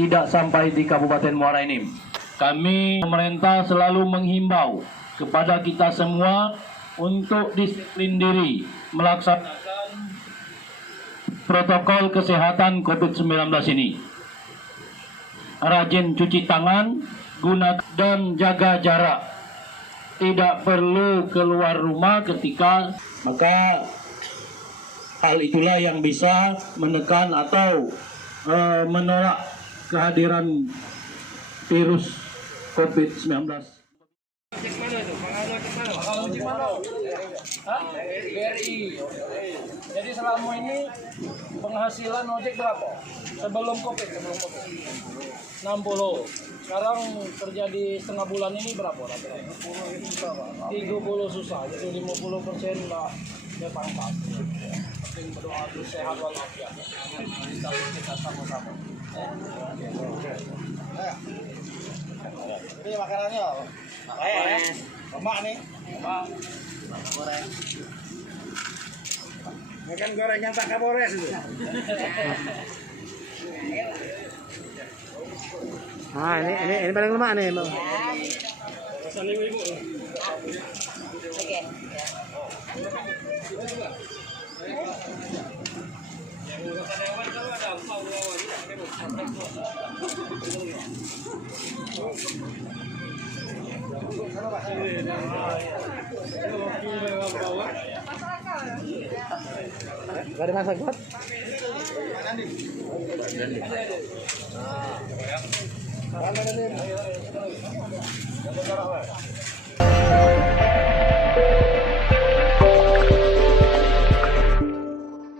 tidak sampai di Kabupaten Muara Enim. Kami pemerintah selalu menghimbau kepada kita semua untuk disiplin diri melaksanakan protokol kesehatan COVID-19 ini. Rajin cuci tangan, gunakan dan jaga jarak. Tidak perlu keluar rumah ketika, maka hal itulah yang bisa menekan atau menolak kehadiran virus COVID-19. Ojek mana itu? Kalau ojek mana? Hah? BRI. Jadi selama ini penghasilan ojek berapa? Sebelum COVID. 60. Sekarang terjadi setengah bulan ini berapa? 30 susah. Jadi 50% lah dia pangkat. Mungkin berdoa terus sehat walafiat. Kita sama-sama. Ini makanannya apa? Lemak nih. Lemak. Goreng. Makan goreng yang tak kabores itu. Ah, ini paling lemak nih, Bang. Pesan ibu-ibu. Gak ada masak buat? Mana